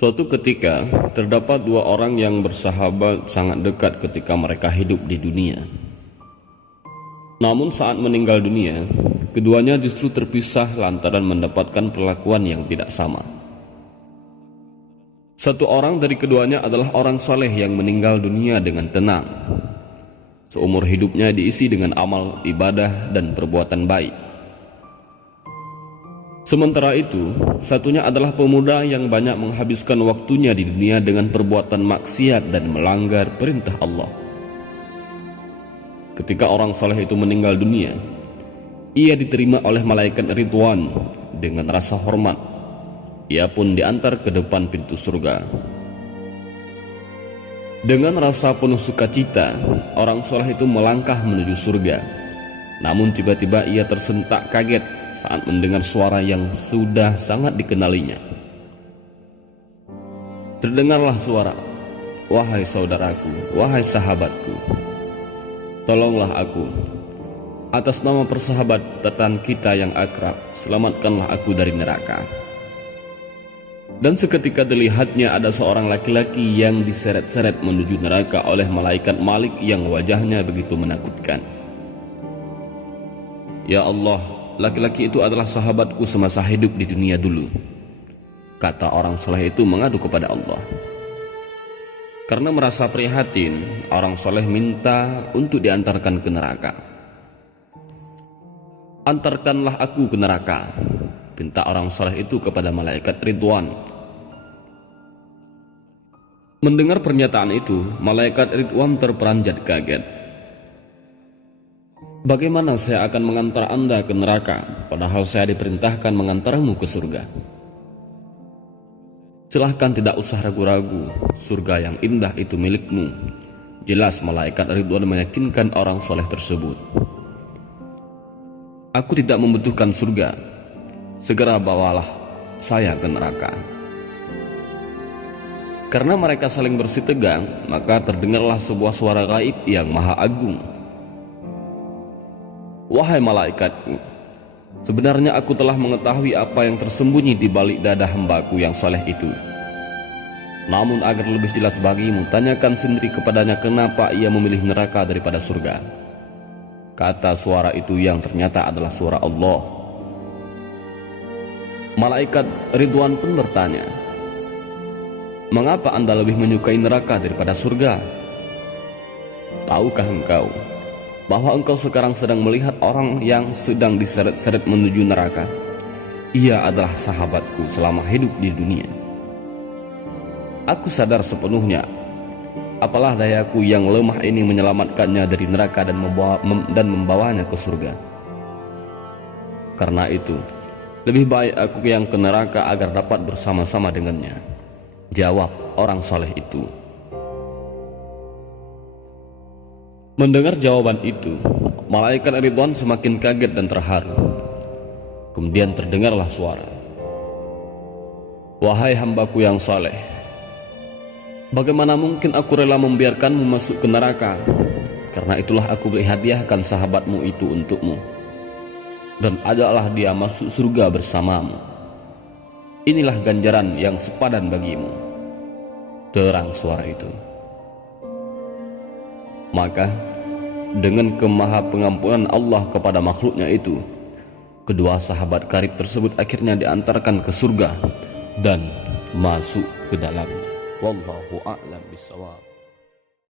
Suatu ketika, terdapat dua orang yang bersahabat sangat dekat ketika mereka hidup di dunia. Namun saat meninggal dunia, keduanya justru terpisah lantaran mendapatkan perlakuan yang tidak sama. Satu orang dari keduanya adalah orang saleh yang meninggal dunia dengan tenang. Seumur hidupnya diisi dengan amal, ibadah, dan perbuatan baik. Sementara itu, satunya adalah pemuda yang banyak menghabiskan waktunya di dunia dengan perbuatan maksiat dan melanggar perintah Allah. Ketika orang saleh itu meninggal dunia, ia diterima oleh malaikat Ridwan dengan rasa hormat. Ia pun diantar ke depan pintu surga. Dengan rasa penuh sukacita, orang saleh itu melangkah menuju surga. Namun tiba-tiba ia tersentak kaget saat mendengar suara yang sudah sangat dikenalinya. Terdengarlah suara, "Wahai saudaraku, wahai sahabatku, tolonglah aku. Atas nama persahabatan kita yang akrab, selamatkanlah aku dari neraka." Dan seketika dilihatnya ada seorang laki-laki yang diseret-seret menuju neraka oleh malaikat Malik yang wajahnya begitu menakutkan. "Ya Allah, laki-laki itu adalah sahabatku semasa hidup di dunia dulu," kata orang saleh itu mengadu kepada Allah. Karena merasa prihatin, orang saleh minta untuk diantarkan ke neraka. "Antarkanlah aku ke neraka," pinta orang saleh itu kepada malaikat Ridwan. Mendengar pernyataan itu, malaikat Ridwan terperanjat kaget. "Bagaimana saya akan mengantar Anda ke neraka, padahal saya diperintahkan mengantarmu ke surga?" "Silahkan, tidak usah ragu-ragu, surga yang indah itu milikmu," jelas malaikat Ridwan meyakinkan orang soleh tersebut. "Aku tidak membutuhkan surga, segera bawalah saya ke neraka." Karena mereka saling bersih tegang, maka terdengarlah sebuah suara gaib yang maha agung. "Wahai malaikatku, sebenarnya aku telah mengetahui apa yang tersembunyi di balik dada hambaku yang saleh itu. Namun agar lebih jelas bagimu, tanyakan sendiri kepadanya kenapa ia memilih neraka daripada surga." Kata suara itu yang ternyata adalah suara Allah. Malaikat Ridwan pun bertanya, "Mengapa Anda lebih menyukai neraka daripada surga? Tahukah engkau bahwa engkau sekarang sedang melihat orang yang sedang diseret-seret menuju neraka? Ia adalah sahabatku selama hidup di dunia. Aku sadar sepenuhnya, apalah dayaku yang lemah ini menyelamatkannya dari neraka dan membawanya ke surga. Karena itu, lebih baik aku yang ke neraka agar dapat bersama-sama dengannya," jawab orang saleh itu. Mendengar jawaban itu, malaikat Ridwan semakin kaget dan terharu. Kemudian terdengarlah suara, "Wahai hambaku yang saleh, bagaimana mungkin aku rela membiarkanmu masuk ke neraka? Karena itulah aku beri hadiahkan sahabatmu itu untukmu, dan ajaklah dia masuk surga bersamamu. Inilah ganjaran yang sepadan bagimu," terang suara itu. Maka dengan kemahapengampunan Allah kepada makhluknya itu, kedua sahabat karib tersebut akhirnya diantarkan ke surga dan masuk ke dalamnya. Wallahu a'lam bishawab.